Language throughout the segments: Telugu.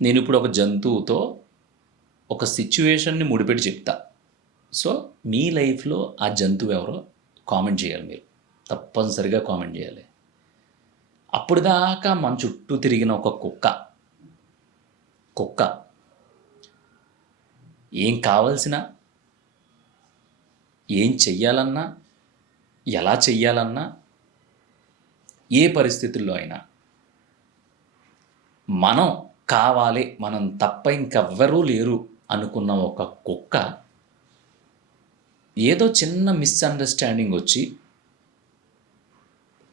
నేను ఇప్పుడు ఒక జంతువుతో ఒక సిచ్యువేషన్ని ముడిపెట్టి చెప్తా. సో మీ లైఫ్లో ఆ జంతువు ఎవరో కామెంట్ చేయాలి మీరు. తప్పనిసరిగా కామెంట్ చేయాలి. అప్పుడు దాకా మన చుట్టూ తిరిగిన ఒక కుక్క ఏం కావాల్సిన, ఏం చెయ్యాలన్నా, ఎలా చెయ్యాలన్నా, ఏ పరిస్థితుల్లో అయినా మనం కావాలి, మనం తప్ప ఇంకెవ్వరూ లేరు అనుకున్న ఒక కుక్క ఏదో చిన్న మిస్అండర్స్టాండింగ్ వచ్చి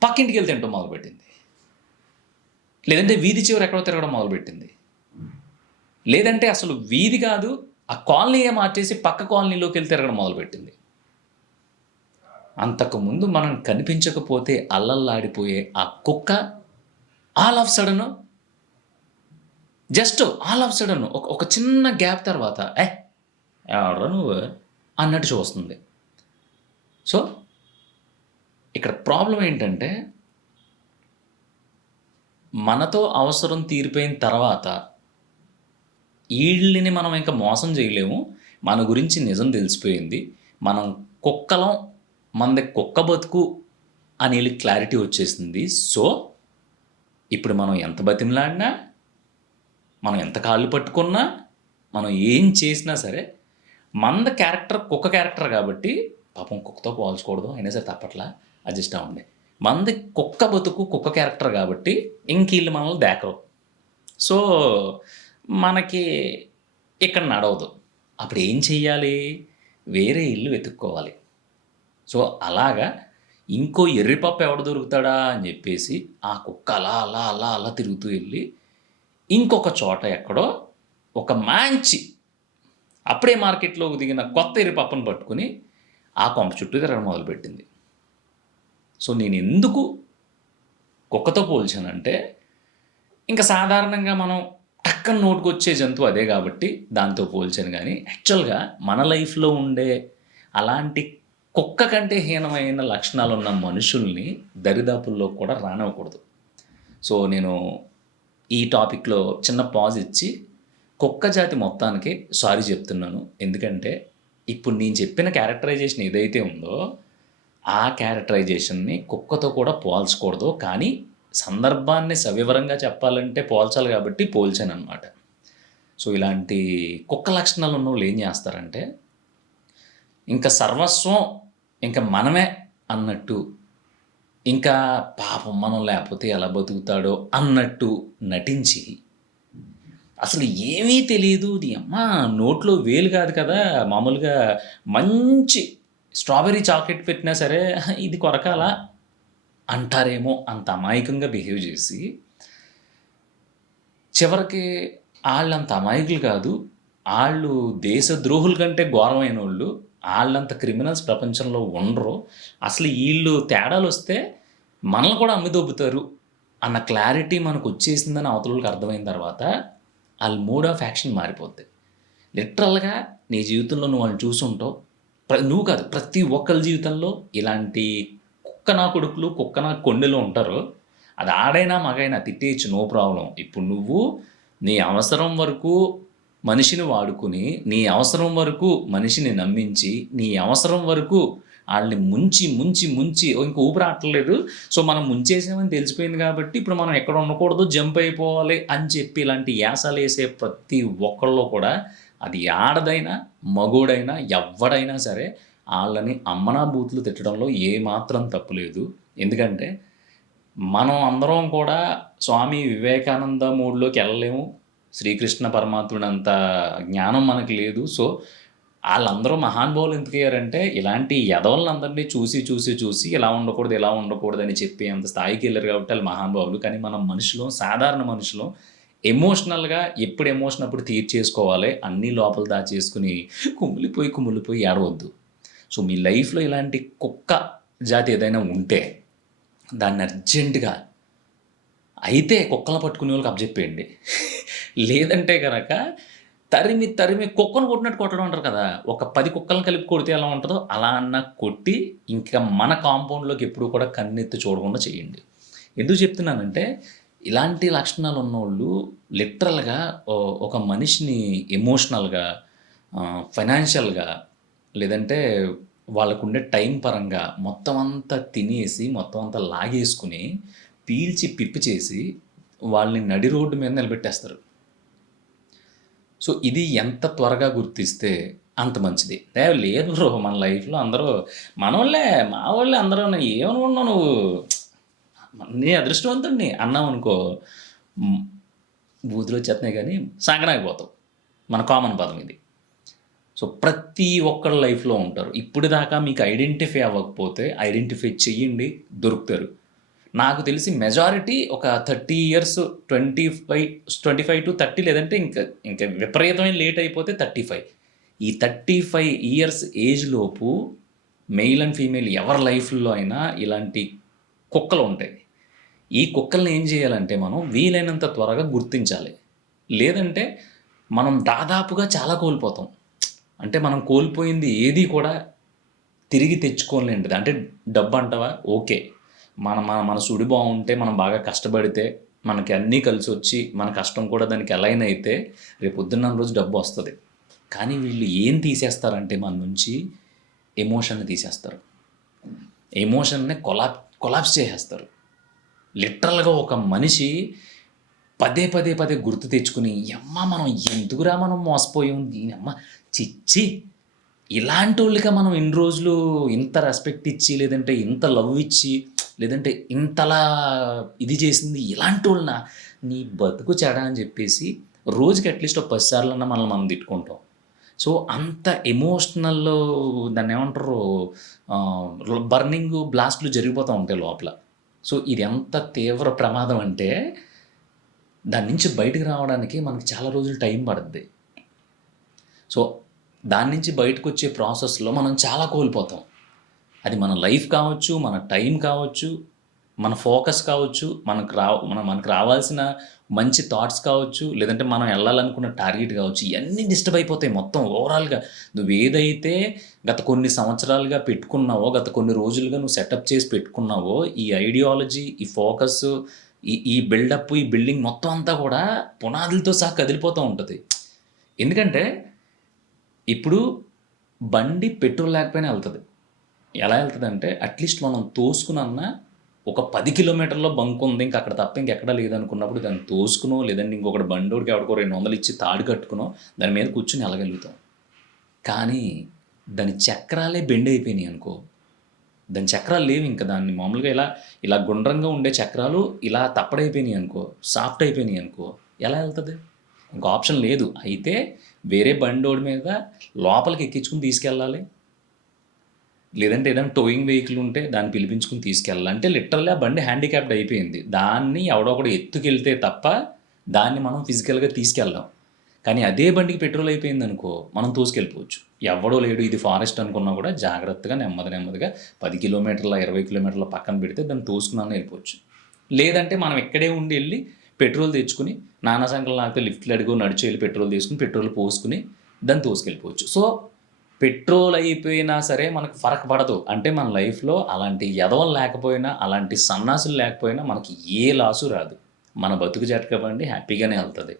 పక్కింటికి వెళ్ళి తినడం మొదలుపెట్టింది. లేదంటే వీధి చివరి ఎక్కడో తిరగడం మొదలుపెట్టింది. లేదంటే అసలు వీధి కాదు, ఆ కాలనీయే మార్చేసి పక్క కాలనీలోకి వెళ్ళి తిరగడం మొదలుపెట్టింది. అంతకుముందు మనం కనిపించకపోతే అల్లల్లాడిపోయే ఆ కుక్క all of sudden, just all of sudden ఒక చిన్న గ్యాప్ తర్వాత ఎవడ్రా నువ్వు అన్నట్టు చూస్తుంది. సో ఇక్కడ ప్రాబ్లం ఏంటంటే, మనతో అవసరం తీరిపోయిన తర్వాత వీళ్ళని మనం ఇంకా మోసం చేయలేము. మన గురించి నిజం తెలిసిపోయింది. మనం కుక్కలం, మనది కుక్క బతుకు అని క్లారిటీ వచ్చేసింది. సో ఇప్పుడు మనం ఎంత బతిమలాడినా, మనం ఎంత కాళ్ళు పట్టుకున్నా, మనం ఏం చేసినా సరే మంద క్యారెక్టర్ కుక్క క్యారెక్టర్ కాబట్టి, పాపం కుక్కతో పోల్చకూడదు అయినా సరే తప్పట్లా అడ్జస్ట్ అవ్వండి. మంది కుక్క బతుకు కుక్క క్యారెక్టర్ కాబట్టి ఇంక వీళ్ళు మనల్ని దేకరు. సో మనకి ఇక్కడ నడవదు. అప్పుడు ఏం చెయ్యాలి? వేరే ఇల్లు వెతుక్కోవాలి. సో అలాగా ఇంకో ఎర్రిపప్పు ఎవడు దొరుకుతాడా అని చెప్పేసి ఆ కుక్క అలా అలా అలా అలా తిరుగుతూ వెళ్ళి ఇంకొక చోట ఎక్కడో ఒక మంచి అప్పుడే మార్కెట్లో దిగిన కొత్త ఎర్రిపప్పును పట్టుకుని ఆ కొంప చుట్టూ తిరగడం మొదలుపెట్టింది. సో నేను ఎందుకు కుక్కతో పోల్చానంటే, ఇంకా సాధారణంగా మనం టక్కన నోటుకొచ్చే జంతువు అదే కాబట్టి దాంతో పోల్చాను. కానీ యాక్చువల్గా మన లైఫ్లో ఉండే అలాంటి కుక్క కంటే హీనమైన లక్షణాలు ఉన్న మనుషుల్ని దరిదాపుల్లో కూడా రానివ్వకూడదు. సో నేను ఈ టాపిక్లో చిన్న పాజ్ ఇచ్చి కుక్క జాతి మొత్తానికి సారీ చెప్తున్నాను. ఎందుకంటే ఇప్పుడు నేను చెప్పిన క్యారెక్టరైజేషన్ ఏదైతే ఉందో ఆ క్యారెక్టరైజేషన్ని కుక్కతో కూడా పోల్చకూడదు. కానీ సందర్భాన్ని సవివరంగా చెప్పాలంటే పోల్చాలి కాబట్టి పోల్చాను అనమాట. సో ఇలాంటి కుక్క లక్షణాలు ఉన్న వాళ్ళు ఏం చేస్తారంటే, ఇంకా సర్వస్వం ఇంకా మనమే అన్నట్టు, ఇంకా పాపం మనం లేకపోతే ఎలా బతుకుతాడో అన్నట్టు నటించి, అసలు ఏమీ తెలియదు, నీ అమ్మ నోట్లో వేలు కాదు కదా, మామూలుగా మంచి స్ట్రాబెర్రీ చాక్లెట్ పెట్టినా సరే ఇది కొరకాల అంటారేమో అంత అమాయకంగా బిహేవ్ చేసి, చివరికి వాళ్ళంత అమాయకులు కాదు, వాళ్ళు దేశద్రోహుల కంటే ఘోరమైన వాళ్ళు, వాళ్ళంత క్రిమినల్స్ ప్రపంచంలో ఉండరు. అసలు వీళ్ళు తేడాలు వస్తే మనల్ని కూడా అమ్మిదొబ్బుతారు అన్న క్లారిటీ మనకు వచ్చేసిందని అవతలకి అర్థమైన తర్వాత వాళ్ళ మోడ్ ఆఫ్ యాక్షన్ మారిపోద్ది. లిటరల్గా నీ జీవితంలో నువ్వు వాళ్ళని చూసుంటావు. నువ్వు కాదు, ప్రతి ఒక్కరి జీవితంలో ఇలాంటి కుక్క నా కొడుకులు, కుక్క నా కొండెలు ఉంటారు. అది ఆడైనా మగైనా తిట్టేయచ్చు, నో ప్రాబ్లం. ఇప్పుడు నువ్వు నీ అవసరం వరకు మనిషిని వాడుకుని, నీ అవసరం వరకు మనిషిని నమ్మించి, నీ అవసరం వరకు వాళ్ళని ముంచి ముంచి ముంచి ఇంక ఊపిరి ఆటలేదు. సో మనం ముంచేసామని తెలిసిపోయింది కాబట్టి ఇప్పుడు మనం ఎక్కడ ఉండకూడదు, జంప్ అయిపోవాలి అని చెప్పి ఇలాంటి యాసలు వేసే ప్రతి ఒక్కళ్ళు కూడా, అది ఆడదైనా మగోడైనా ఎవ్వడైనా సరే, వాళ్ళని అమ్మనా బూతులు తిట్టడంలో ఏమాత్రం తప్పు లేదు. ఎందుకంటే మనం అందరం కూడా స్వామి వివేకానంద మూడ్లోకి వెళ్ళలేము, శ్రీకృష్ణ పరమాత్ముడంత జ్ఞానం మనకి లేదు. సో వాళ్ళందరూ మహానుభావులు ఎందుకయ్యారంటే, ఇలాంటి యదవలందరినీ చూసి చూసి చూసి ఇలా ఉండకూడదు ఇలా ఉండకూడదు అని చెప్పి అంత స్థాయికి వెళ్ళారు కాబట్టి వాళ్ళు మహానుభావులు. కానీ మనం మనుషులు, సాధారణ మనుషులు, ఎమోషనల్గా ఎప్పుడు ఎమోషన్ అప్పుడు తీర్చేసుకోవాలి, అన్నీ లోపల దాచేసుకుని కుమిలిపోయి ఏడవద్దు. సో మీ లైఫ్లో ఇలాంటి కుక్క జాతి ఏదైనా ఉంటే దాన్ని అర్జెంటుగా అయితే కుక్కలు పట్టుకునే వాళ్ళకి అప్పచెప్పేయండి. లేదంటే కనుక తరిమి తరిమి కుక్కను కొట్టినట్టు కొట్టడం అంటారు కదా, ఒక 10 కుక్కలను కలిపి కొడితే ఎలా ఉంటుందో అలా అన్న కొట్టి ఇంకా మన కాంపౌండ్లోకి ఎప్పుడు కూడా కన్నెత్తి చూడకుండా చేయండి. ఎందుకు చెప్తున్నానంటే, ఇలాంటి లక్షణాలు ఉన్నోళ్ళు లిటరల్‌గా ఒక మనిషిని ఎమోషనల్‌గా, ఫైనాన్షియల్‌గా లేదంటే వాళ్ళకుండే టైం పరంగా మొత్తం అంతా తినేసి, మొత్తం అంతా లాగేసుకొని, పీల్చి పిప్పి చేసి వాళ్ళని నడి రోడ్డు మీద నిలబెట్టేస్తారు. సో, ఇది ఎంత త్వరగా గుర్తిస్తే అంత మంచిది. లేదు బ్రో మన లైఫ్‌లో అందరూ మనోళ్ళే, మా వోళ్ళే అందరూను ఏమనుకుంటున్నావు నువ్వు? నేను అదృష్టవంతుడిని అన్నామనుకో, హ్మ్. బూతులొచ్చేత్తన్నాయి గానీ సంకనాకిపోతావు. మన కామన్ పదం ఇది. సో, ప్రతి ఒక్కళ్ళ లైఫ్‌లో ఉంటారు. ఇప్పటిదాకా మీకు ఐడెంటిఫై అవ్వకపోతే ఐడెంటిఫై చెయ్యండి, దొరుకుతారు. నాకు తెలిసి మెజారిటీ ఒక 30 ఇయర్స్ 25-30 లేదంటే ఇంకా విపరీతమైన లేట్ అయిపోతే 35. ఈ 35 ఇయర్స్ ఏజ్‌లోపు మెయిల్ అండ్ ఫీమేల్ ఎవరి లైఫ్‌లో అయినా ఇలాంటి కుక్కలుంటాయి. ఈ కుక్కల్ని ఏం చేయాలంటే మనం వీలైనంత త్వరగా గుర్తించాలి. లేదంటే మనం దాదాపుగా చాలా కోల్పోతాం. అంటే మనం కోల్పోయింది ఏది కూడా తిరిగి తెచ్చుకోలేనిది. అంటే డబ్బంటావా? ఓకే. మన మన మన సుడి బావుంటే, మనం బాగా కష్టపడితే, మనకి అన్నీ కలిసొచ్చి, మన కష్టం కూడా దానికి అలైన్ అయితే, రేపొద్దున్న రోజు డబ్బొస్తది. కానీ వీళ్ళు ఏం తీసేస్తారంటే మన నుంచి ఎమోషన్‌ని తీసేస్తారు. ఎమోషన్‌ని కొలాప్స్ చేసేస్తారు. లిటరల్‌గా ఒక మనిషి పదే గుర్తు తెచ్చుకొని, యమ్మ మనం ఎందుకురా మనం మోసపోయాం, దీనమ్మ ఛీ! ఇలాంటోళ్ళకే మనం ఇన్ని రోజులు ఇంత రెస్పెక్ట్ ఇచ్చి, లేదంటే ఇంత లవ్ ఇచ్చి, లేదంటే ఇంతలా ఇది చేసింది ఇలాంటోళ్ళనా? నీ బతుకు చెడ అని చెప్పేసి రోజుకి అట్‌లీస్ట్ ఒక 10 సార్లన్నా మనల్ని మనం తిట్టుకుంటాం. సో, అంత ఎమోషనల్ దాన్నేమంటారు బర్నింగు, బ్లాస్ట్‌లు జరిగిపోతా ఉంటాయి లోపల. సో, ఇది ఎంత తీవ్ర ప్రమాదం అంటే, దాని నుంచి బయటకి రావడానికి మనకి చాలా రోజులు టైం పడద్ది. సో, దాని నుంచి బయటకొచ్చే ప్రాసెస్‌లో మనం చాలా కోల్పోతాం. అది మన లైఫ్ కావచ్చు, మన టైం కావచ్చు, మన ఫోకస్ కావచ్చు, మనకు రావాల్సిన మంచి థాట్స్ కావచ్చు, లేదంటే మనం ఎళ్ళాలనుకున్న టార్గెట్ కావచ్చు, ఇయన్నీ డిస్టర్బ్ అయిపోతాయి మొత్తం ఓవరాల్‌గా. నువ్వేదైతే గత కొన్ని సంవత్సరాలుగా పెట్టుకున్నావో, గత కొన్ని రోజులుగా నువ్వు సెటప్ చేసి పెట్టుకున్నావో, ఈ ఐడియాలజీ, ఈ ఫోకస్సు, ఈ బిల్డప్, ఈ బిల్డింగ్ మొత్తం అంతా కూడా పునాదులతో సహా కదిలిపోతూ ఉంటది. ఎందుకంటే ఇప్పుడు బండి పెట్రోల్ లేకపోయినా ఎళ్తది. ఎలా ఎళ్తదంటే అట్‌లీస్ట్ మనం తోసుకునన్నా ఒక 10 కిలోమీటర్‌లో బంకుంది. అక్కడ తప్ప ఇంకెక్కడా లేదనుకున్నప్పుడు దాన్ని తోసుకునో, లేదంటే ఇంకొకడు బండోడికి ఎవడికో 200 ఇచ్చి తాడు కట్టుకునో దాని మీద కూర్చొని ఎళ్ళగలుగుతాం. కానీ దాని చక్రాలే బెండయిపోయినాయి అనుకో, దాని చక్రాలు లేవింక. దాన్ని మామూలుగా ఇలా గుండ్రంగా ఉండే చక్రాలు ఇలా తప్పడైపోయినాయి అనుకో, సాఫ్ట్ అయిపోయినాయి అనుకో, ఎలా ఎళ్తది? ఇంకో ఆప్షన్ లేదు. అయితే వేరే బండోడి మీద లోపలికి ఎక్కించుకొని తీసుకెళ్ళాలి. లేదంటే ఏదైనా టోయింగ్ వెహికల్ ఉంటే దాన్ని పిలిపించుకొని తీసుకెళ్ళాలి. అంటే లిటరల్లీ ఆ బండి హ్యాండిక్యాప్డ్ అయిపోయింది. దాన్ని ఎవడో ఒకడు ఎత్తుకెళ్తే తప్ప దాన్ని మనం ఫిజికల్‌గా తీసుకెళ్ళలేం. కానీ అదే బండికి పెట్రోల్ అయిపోయిందనుకో, మనం తోసుకెళ్ళిపోవచ్చు. ఎవ్వడో లేడు ఇది ఫారెస్ట్ అనుకున్నా కూడా జాగ్రత్తగా నెమ్మదిగా 10 కిలోమీటర్ల, 20 కిలోమీటర్ల పక్కన పెడితే దాన్ని తోసుకునన్నా వెళ్ళిపోవచ్చు. లేదంటే మనం ఇక్కడే ఉండి ఎళ్లి పెట్రోల్ తెచ్చుకొని నానా సంకలు నాకితే లిఫ్ట్‌లు అడిగో నడిచో ఎళ్లి పెట్రోల్ తీసుకొని, పెట్రోల్ పోసుకొని దాన్ని తోసుకెళ్ళిపోవచ్చు. సో, పెట్రోల్ అయిపోయినా సరే మనకు ఫరక్ పడదు. అంటే మన లైఫ్‌లో అలాంటి ఎదవలు లేకపోయినా, అలాంటి సన్నాసులు లేకపోయినా మనకి ఏ లాసు రాదు. మన బతుకు జటక బండి హ్యాపీగానే ఎళ్తది.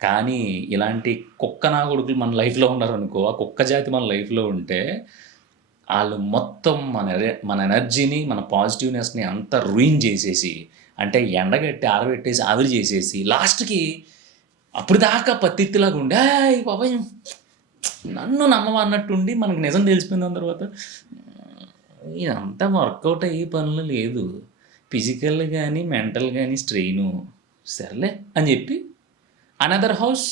కానీ ఇలాంటి కుక్క నా కొడుకులు మన లైఫ్‌లో ఉన్నారనుకో, ఆ కుక్క జాతి మన లైఫ్‌లో ఉంటే, ఆళ్ళు మొత్తం మన ఎనర్జీని, మన పాజిటివ్‌నెస్‌ని అంతా రూయిన్ చేసేసి, అంటే ఎండగట్టి ఆరబెట్టేసి ఆవిరి చేసేసి, లాస్ట్‌కి అప్పటిదాకా పత్తిత్తులాగా ఉండి, "ఏయ్ బాబోయ్! నన్ను నమ్మవా" అన్నట్టుండి మనకు నిజం తెలిసిపోయిన దాని తర్వాత, ఇదంతా వర్కౌట్ అయ్యే పనులు లేదు. ఫిజికల్ గాని, మెంటల్ గాని స్ట్రెయిను. సర్లే అని చెప్పి another house,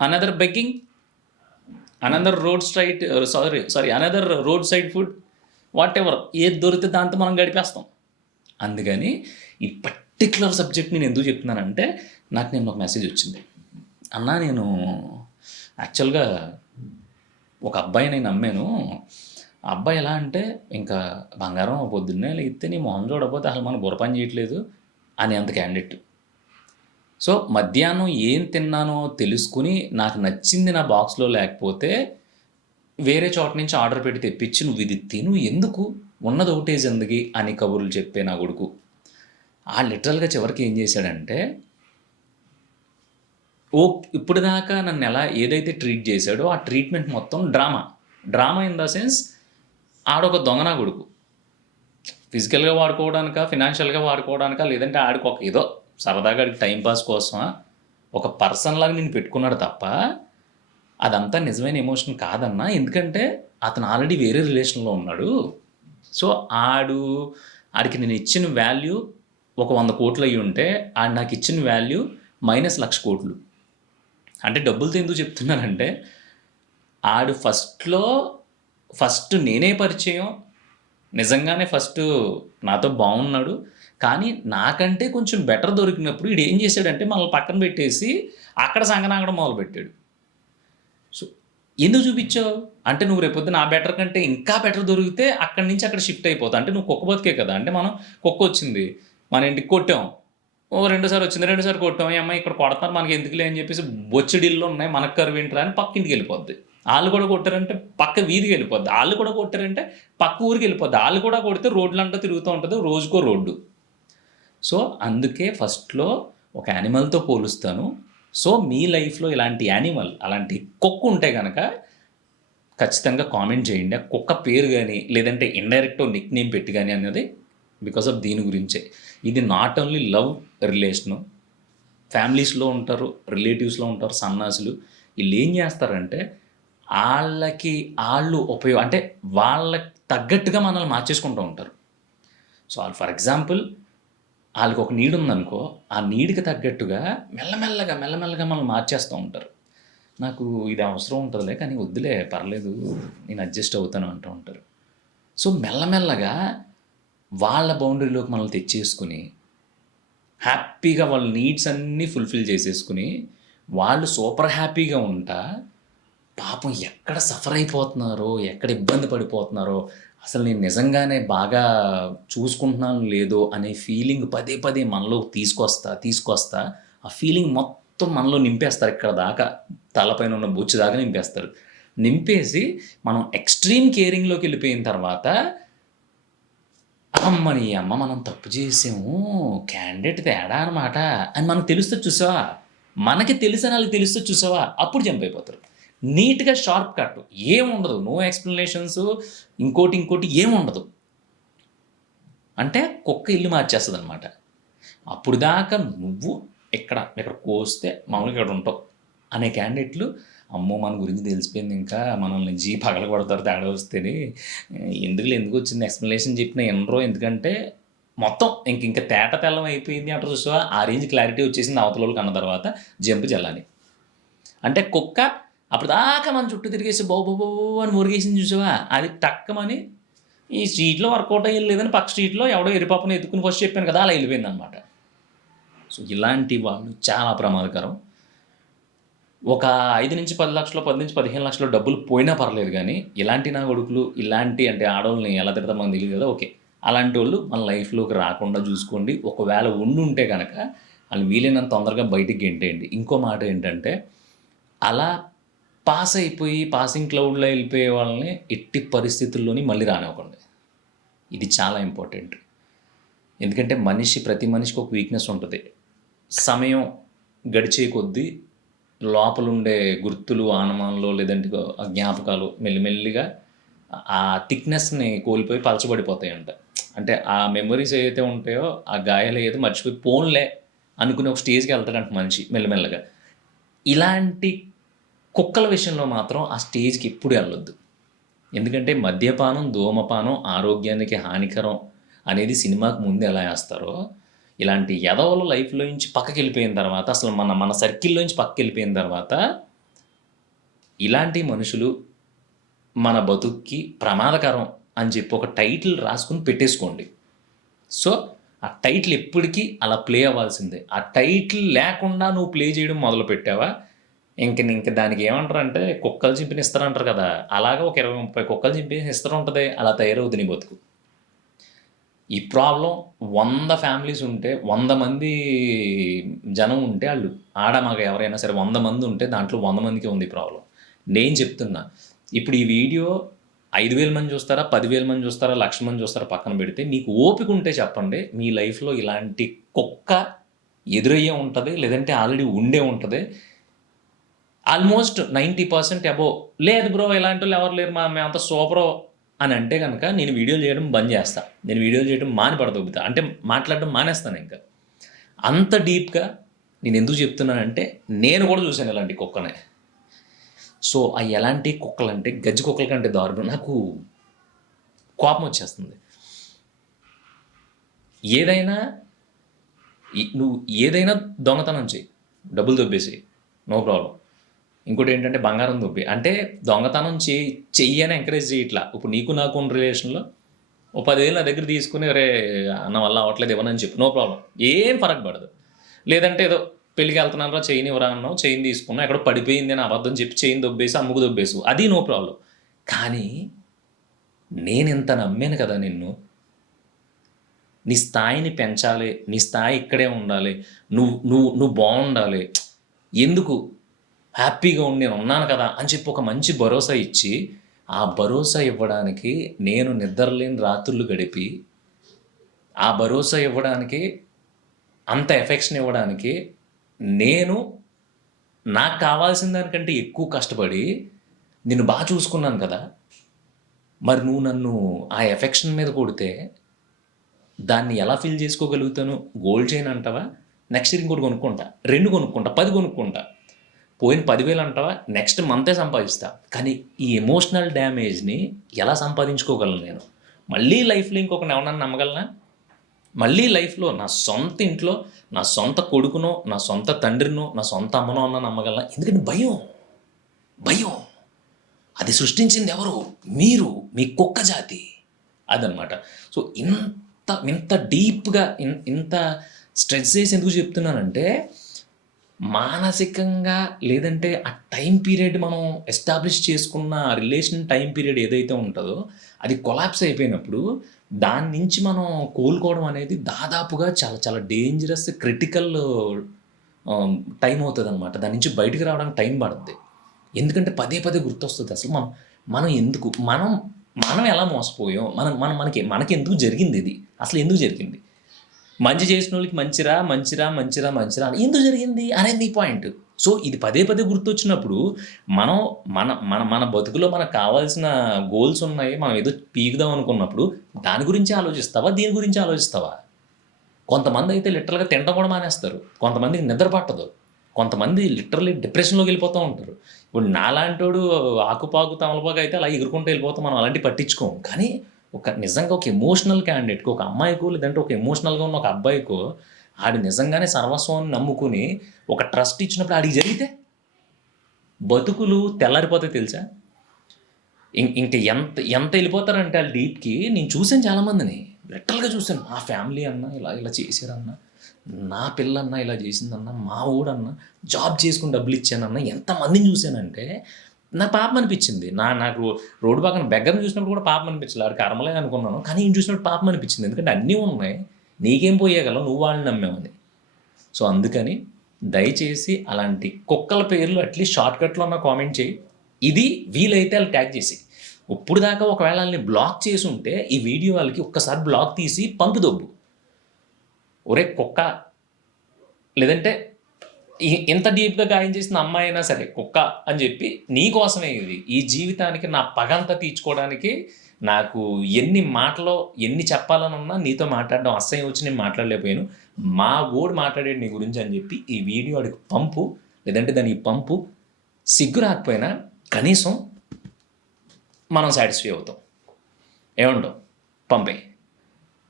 another begging, another another road side food, whatever ఏది దొరికితే దాంతో మనం గడిపేస్తాం. అందుకని ఈ పర్టిక్యులర్ సబ్జెక్ట్ నేను ఎందుకు చెప్తున్నానంటే, నాకు నిన్న ఒక మెసేజ్ వచ్చింది. అన్నా నేను యాక్చువల్‌గా ఒక అబ్బాయిని నమ్మాను. ఆ అబ్బాయి ఎలా అంటే, ఇంకా బంగారం పొద్దున్నే లెగిత్తే నీ మొహం చూడకపోతే అసలు మనకు బుర్ర పని చేయట్లేదు అనేంత క్యాండిడేట్. సో, మధ్యాహ్నం ఏం తిన్నానో తెలుసుకొని, నాకు నచ్చింది నా బాక్స్‌లో లేకపోతే, వేరే చోట నుంచి ఆర్డర్ పెట్టి తెప్పించి, "నువ్విది తిను ఎందుకు? ఉన్నదొకటే జిందగీ" అని కబుర్లు చెప్పే నా కొడుకు. లిటరల్‌గా చివరికి ఏం చేశాడంటే, ఇప్పటిదాకా నన్ను ఎలా ఏదైతే ట్రీట్ చేశాడో ఆ ట్రీట్మెంట్ మొత్తం drama. Drama in the sense ఆడొక దొంగ నా కొడుకు. ఫిజికల్‌గా వాడుకోవడానికా, ఫినాన్షియల్‌గా వాడుకోవడానికా, లేదంటే ఆడికి ఒక ఏదో సరదాగా ఆడికి టైమ్ పాస్ కోసమా, ఒక పర్సన్‌లాగా నిన్ను పెట్టుకున్నాడు తప్ప, అదంతా నిజమైన ఎమోషన్ కాదన్నా. ఎందుకంటే అతను ఆల్రెడీ వేరే రిలేషన్‌లో ఉన్నాడు. సో, ఆడికి నేను ఇచ్చిన వాల్యూ ఒక 100,00,00,000 అయ్యుంటే, ఆడు నాకు ఇచ్చిన వాల్యూ మైనస్ 1,00,00,000. అంటే డబ్బులతో ఎందుకు చెప్తున్నానంటే, ఆడు ఫస్ట్ నేనే పరిచయం. నిజంగానే ఫస్టు నాతో బాగున్నాడు. కానీ నాకంటే కొంచెం బెటర్ దొరికినప్పుడు ఈడేం చేశాడంటే మనల్ని పక్కన పెట్టేసి అక్కడ సంగనాగడం మొదలుపెట్టాడు. సో, ఎందుకు చూపించావు? అంటే నువ్వు రేపొద్దున ఆ బెటర్ కంటే ఇంకా బెటర్ దొరికితే అక్కడి నుంచి అక్కడ షిఫ్ట్ అయిపోతావు. అంటే నువ్వు కుక్క బతుకే కదా! అంటే మనం కుక్కొచ్చింది. మన ఇంటికి కొట్టాం. రెండోసారి వచ్చింది. రెండోసారి కొట్టాం. ఈ అమ్మాయి ఇక్కడ కొడతారు మనకెందుకులే అని చెప్పేసి బొచ్చెడిళ్ళు ఉన్నాయి. మనకు కరువేంట్రా అని పక్కింటికెళ్ళిపోద్ది. ఆళ్ళు కూడా కొట్టారంటే పక్క వీధికెళ్ళిపోద్ది. ఆళ్ళు కూడా కొట్టారంటే పక్క ఊరికెళ్ళిపోద్ది. ఆళ్ళు కూడా కొడితే రోడ్లంతా తిరుగుతూ ఉంటది. రోజుకో రోడ్డు. సో, అందుకే ఫస్ట్‌లో ఒక యానిమల్‌తో పోలుస్తాను. సో, మీ లైఫ్‌లో ఇలాంటి యానిమల్, అలాంటి కుక్క ఉంటే గనక ఖచ్చితంగా కామెంట్ చేయండి. ఆ కుక్క పేరు గాని, లేదంటే ఇండైరెక్ట్ నిక్ నేమ్ పెట్టి గాని అన్నది బికాస్ ఆఫ్ దీని గురించే. ఇది నాట్ ఓన్లీ లవ్ రిలేషను. ఫ్యామిలీస్‌లో ఉంటారు, రిలేటివ్స్‌లో ఉంటారు సన్నాసులు. ఈళ్ళేం చేస్తారంటే, అంటే వాళ్ళకి తగ్గట్టుగా మనల్ని మార్చేసుకుంటూ ఉంటారు. సో, ఫర్ ఎగ్జాంపుల్ ఆళ్ళకొక నీడ్ ఉందనుకో, ఆ నీడ్‌కి తగ్గట్టుగా మెల్లమెల్లగా మనల్ని మార్చేస్తూ ఉంటారు. నాకు ఇది అవసరం ఉంటదిలే, కానీ వద్దులే పర్లేదు, నేను అడ్జస్ట్ అవుతాను అంటూ ఉంటారు. సో, మెల్లమెల్లగా వాళ్ళ బౌండరీలోకి మనల్ని తెచ్చేసుకొని, హ్యాపీగా వాళ్ళ నీడ్స్ అన్నీ ఫుల్‌ఫిల్ చేసేసుకొని, వాళ్ళు సూపర్ హ్యాపీగా ఉంటా, పాపం ఎక్కడ సఫర్ అయిపోతున్నారో, ఎక్కడ ఇబ్బంది పడిపోతున్నారో, అసలు నేను నిజంగానే బాగా చూసుకుంటున్నానో లేదో అనే ఫీలింగ్ పదే పదే మనలోకి తీసుకొస్తా ఆ ఫీలింగ్ మొత్తం మనలో నింపేస్తారు. ఇక్కడ దాకా తలపైన ఉన్న బొచ్చు దాకా నింపేస్తారు. నింపేసి మనం ఎక్స్‌ట్రీమ్ కేరింగ్‌లోకి వెళ్ళిపోయిన తర్వాత, నీ అమ్మ మనం తప్పు చేసాము, క్యాండిడేట్ తేడా అనమాట అని మనకు తెలుస్తది చూసావా? మనకి తెలిసని ఆళ్ళకి తెలుస్తది చూసావా? అప్పుడు జంప్ అయిపోతారు. నీట్‌గా షార్ప్ కట్. ఏముండదు. నో ఎక్స్‌ప్లనేషన్స్, ఇంకోటి ఏముండదు. అంటే కుక్క ఇల్లు మార్చేస్తదనమాట. అప్పటిదాకా నువ్వు ఇక్కడ కోస్తే మామూలుగా ఇక్కడ ఉంటావు అనే క్యాండిడేట్‌లు, అమ్మో! మన గురించి తెలిసిపోయింది, ఇంకా మనల్ని పగలగొడతారు తేడా వస్తేని, ఎందుకొచ్చింది ఎక్స్‌ప్లనేషన్ చెప్పినా ఇనరు. ఎందుకంటే మొత్తం ఇంక తేట తెల్లం అయిపోయింది అంటారు చూసావా? ఆ రేంజ్ క్లారిటీ వచ్చేసింది అవతలోళ్ళకి అన్న తర్వాత జంప్ జల్లాలి. అంటే కుక్క అప్పటిదాకా మన చుట్టూ తిరిగేసి బౌ బౌ బౌ అని మొరిగేసింది చూసావా? అది టక్కమని ఈ స్ట్రీట్‌లో వర్కౌట్ అయ్యేది పక్క స్ట్రీట్‌లో ఎవడో ఎరిపాపను ఎత్తుకుని ఫస్ట్ చెప్పాను కదా! అలా ఎళ్ళిపోయిందనమాట. సో, ఇలాంటి వాళ్ళు చాలా ప్రమాదకరం. ఒక 5-10 లక్షలో, 10-15 లక్షలో డబ్బులు పోయినా పర్లేదు గానీ, ఇలాంటి నా కొడుకులు, అంటే ఆడోళ్ళని ఎలా తిడతారో మనకు తెలీదు కదా! ఓకే. అలాంటోళ్ళు మన లైఫ్‌లోకి రాకుండా చూసుకోండి. ఒకవేళ ఉండుంటే గనక ఆళ్ళని వీలైనంత తొందరగా బయటికి గెంటేయండి. ఇంకో మాట ఏంటంటే, అలా పాస్ అయిపోయి పాసింగ్ క్లౌడ్‌లో ఎళ్ళిపోయే వాళ్ళని ఎట్టి పరిస్థితుల్లోని మళ్ళీ రానివ్వకండి. ఇది చాలా ఇంపార్టెంట్. ఎందుకంటే ప్రతి మనిషికి ఒక వీక్‌నెస్ ఉంటది. సమయం గడిచే కొద్దీ లోపలుండే గుర్తులు, ఆనమానాలు, లేదంటే ఆ జ్ఞాపకాలు మెల్లిమెల్లిగా ఆ థిక్‌నెస్‌ని కోల్పోయి పలచబడిపోతాయంట. అంటే ఆ మెమోరీస్ ఏవైతే ఉంటాయో, ఆ గాయాలేదో మర్చిపోయి పోన్లే అనుకునే ఒక స్టేజ్‌కి వెళ్తాడంట మనిషి మెల్లమెల్లగా. ఇలాంటి కుక్కల విషయంలో మాత్రం ఆ స్టేజ్‌కి ఎప్పుడు ఎళ్ళొద్దు. ఎందుకంటే మద్యపానం, ధూమపానం ఆరోగ్యానికి హానికరం అనేది సినిమాకి ముందు ఎలా ఏస్తారో, ఇలాంటి ఎదవలు లైఫ్‌లో నుంచి పక్కకెళ్ళిపోయిన తర్వాత, అసలు మన సర్కిల్‌లో నుంచి పక్కకెళ్ళిపోయిన తర్వాత, ఇలాంటి మనుషులు మన బతుక్కి ప్రమాదకరం అని చెప్పి ఒక టైటిల్ రాసుకొని పెట్టేసుకోండి. సో, ఆ టైటిల్ ఎప్పటికీ అలా ప్లే అవ్వాల్సిందే. ఆ టైటిల్ లేకుండా నువ్వు ప్లే చేయడం మొదలుపెట్టావా, ఇంక దానికి ఏమంటారంటే కుక్కలు చింపిన ఇస్తరు అంటారు కదా! అలాగా ఒక 20, 30 కుక్కలు చింపేసిన ఇస్తరు ఉంటది. అలా తయారవుద్ది నీ బతుకు. ఈ ప్రాబ్లమ్ 100 ఫ్యామిలీస్ ఉంటే, 100 మంది జనం ఉంటే ఆళ్ళు ఆడ, మగ ఎవరైనా సరే 100 మంది ఉంటే దాంట్లో 100 మందికే ఉంది ఈ ప్రాబ్లమ్. నేను చెప్తున్నా. ఇప్పుడు ఈ వీడియో 5,000 మంది చూస్తారా, 10,000 మంది చూస్తారా, 1,00,000 మంది చూస్తారా పక్కన పెడితే, మీకు ఓపిక ఉంటే చెప్పండి మీ లైఫ్లో ఇలాంటి కుక్క ఎదురయ్యే ఉంటుంది, లేదంటే ఆల్రెడీ ఉండే ఉంటుంది. ఆల్మోస్ట్ 90% అబోవ్ లేదు బ్రో ఇలాంటి వాళ్ళు ఎవరు లేరు, మేమంతా సూపరో అని అంటే కనుక నేను వీడియోలు చేయడం బంద్ చేస్తా, నేను వీడియోలు చేయడం మాని పడదొబ్బుతా, అంటే మాట్లాడడం మానేస్తాను ఇంకా. అంత డీప్గా నేను ఎందుకు చెప్తున్నానంటే నేను కూడా చూశాను ఇలాంటి కుక్కనే. సో ఆ ఎలాంటి కుక్కలంటే గజ్జి కుక్కల కంటే దారుణం. నాకు కోపం వచ్చేస్తుంది. ఏదైనా నువ్వు ఏదైనా దొంగతనం చేయి, డబ్బులు దొబ్బేసి, నో ప్రాబ్లం. ఇంకోటి ఏంటంటే బంగారం దొబ్బి, అంటే దొంగతనం చెయ్యి అని ఎంకరేజ్ చేయట్లా. ఇప్పుడు నీకు నాకు ఉన్న రిలేషన్లో ఓ 10,000 నా దగ్గర తీసుకుని రే అన్న వల్ల అవ్వట్లేదు ఇవ్వనని చెప్పు, నో ప్రాబ్లం, ఏం ఫరక్ పడదు. లేదంటే ఏదో పెళ్ళికి వెళ్తున్నారా చైన్ ఇవ్వరా అన్నావు, చైన్ తీసుకున్నా, ఎక్కడో పడిపోయింది అని అబద్ధం చెప్పి చైన్ దొబ్బేసి అమ్ముకు దొబ్బేసు, అది నో ప్రాబ్లం. కానీ నేను ఇంత నమ్మాను కదా నిన్ను, నీ స్థాయిని పెంచాలి, నీ స్థాయి ఇక్కడే ఉండాలి, నువ్వు నువ్వు నువ్వు బాగుండాలి, ఎందుకు హ్యాపీగా ఉండి నేను ఉన్నాను కదా అని చెప్పి ఒక మంచి భరోసా ఇచ్చి, ఆ భరోసా ఇవ్వడానికి నేను నిద్రలేని రాత్రులు గడిపి, ఆ భరోసా ఇవ్వడానికి, అంత ఎఫెక్షన్ ఇవ్వడానికి నేను నాకు కావాల్సిన దానికంటే ఎక్కువ కష్టపడి నిన్ను బాగా చూసుకున్నాను కదా. మరి నువ్వు నన్ను ఆ ఎఫెక్షన్ మీద కొడితే దాన్ని ఎలా ఫీల్ చేసుకోగలుగుతాను? గోల్డ్ చైన్ అంటావా, నెక్స్ట్ ఇంకోటి కొనుక్కుంటా, 2 కొనుక్కుంటా, 10 కొనుక్కుంటా, పోయిన 10,000 అంటావా, నెక్స్ట్ మంతే సంపాదిస్తా. కానీ ఈ ఎమోషనల్ డ్యామేజ్ని ఎలా సంపాదించుకోగలను నేను? మళ్ళీ లైఫ్లో ఇంకొకరిని ఎవరన్నా నమ్మగలనా? మళ్ళీ లైఫ్లో నా సొంత ఇంట్లో నా సొంత కొడుకునో, నా సొంత తండ్రినో, నా సొంత అమ్మనో అన్న నమ్మగలనా? ఎందుకంటే భయం అది సృష్టించింది ఎవరు? మీరు, మీ కుక్క జాతి, అదనమాట. సో ఇంత డీప్గా ఇంత స్ట్రెస్ చేసి ఎందుకు చెప్తున్నానంటే, మానసికంగా లేదంటే ఆ టైం పీరియడ్ మనం ఎస్టాబ్లిష్ చేసుకున్న రిలేషన్ టైం పీరియడ్ ఏదైతే ఉంటుందో అది కొలాప్స్ అయిపోయినప్పుడు దాని నుంచి మనం కోలుకోవడం అనేది దాదాపుగా చాలా చాలా డేంజరస్ క్రిటికల్ టైం అవుతుంది అనమాట. దాని నుంచి బయటకు రావడానికి టైం పడుతుంది. ఎందుకంటే పదే పదే గుర్తొస్తుంది అసలు మనం ఎందుకు మనం ఎలా మోసపోయాం, మనకి ఎందుకు జరిగింది ఇది, అసలు ఎందుకు జరిగింది, మంచి చేసిన వాళ్ళకి మంచిరా అని ఎందుకు జరిగింది అనేది పాయింట్. సో ఇది పదే పదే గుర్తొచ్చినప్పుడు మనం మన బతుకులో మనకు కావాల్సిన గోల్స్ ఉన్నాయి, మనం ఏదో పీకుదాం అనుకున్నప్పుడు దాని గురించి ఆలోచిస్తావా, దీని గురించి ఆలోచిస్తావా? కొంతమంది అయితే లిటరల్గా తినడం కూడా మానేస్తారు, కొంతమందికి నిద్ర పట్టదు, కొంతమంది లిటరల్లీ డిప్రెషన్లోకి వెళ్ళిపోతూ ఉంటారు. ఇప్పుడు నాలాంటోడు ఆకుపాకు తమలపాకు అయితే అలా ఎగురుకుంటూ వెళ్ళిపోతాం, మనం అలాంటివి పట్టించుకోం. కానీ నిజంగా ఒక ఎమోషనల్ క్యాండిడేట్కి, ఒక అమ్మాయికో లేదంటే ఒక ఎమోషనల్గా ఉన్న ఒక అబ్బాయికో ఆడు నిజంగానే సర్వస్వాన్ని నమ్ముకుని ఒక ట్రస్ట్ ఇచ్చినప్పుడు ఆడికి జరిగితే బతుకులు తెల్లారిపోతాయి తెలుసా. ఇంక ఎంత వెళ్ళిపోతారంటే వాళ్ళ డీప్కి. నేను చూసాను చాలామందిని, లిటరల్గా చూశాను. మా ఫ్యామిలీ అన్న ఇలా చేశారన్న, నా పిల్లన్న ఇలా చేసిందన్న, మా ఊడన్న జాబ్ చేసుకుని డబ్బులు ఇచ్చానన్న, ఎంతమందిని చూశానంటే నాకు పాపం అనిపించింది. నాకు రోడ్డు పక్కన బెగ్గర్ని చూసినప్పుడు కూడా పాపం అనిపించలేదు, ఆడికి అరమలే అనుకున్నాను. కానీ ఈయన చూసినప్పుడు పాపం అనిపించింది, ఎందుకంటే అన్నీ ఉన్నాయి, నీకేం పోయేయగలవు, నువ్వు వాళ్ళని నమ్మేవని. సో అందుకని దయచేసి అలాంటి కుక్కల పేర్లు అట్లీస్ట్ షార్ట్కట్లో ఉన్న కామెంట్ చేయి. ఇది వీలైతే వాళ్ళు ట్యాగ్ చేసి, ఇప్పుడు దాకా ఒకవేళ వాళ్ళని బ్లాక్ చేసి ఉంటే ఈ వీడియో వాళ్ళకి ఒక్కసారి బ్లాక్ తీసి పంపుదొబ్బు. ఒరే కుక్క, లేదంటే ఇంత డీప్గా గాయం చేసిన అమ్మాయి అయినా సరే కుక్క అని చెప్పి నీకోసమే ఇది, ఈ జీవితానికి నా పగంతా తీర్చుకోవడానికి నాకు ఎన్ని చెప్పాలని ఉన్నా నీతో మాట్లాడడం అసహ్యం వచ్చి నేను మాట్లాడలేకపోయాను, మా ఓడు మాట్లాడాడు నీ గురించి అని చెప్పి ఈ వీడియో అడిగి పంపు, లేదంటే దానికి పంపు. సిగ్గు రాకపోయినా కనీసం మనం సాటిస్ఫై అవుతాం. ఏమంటావు? పంపే.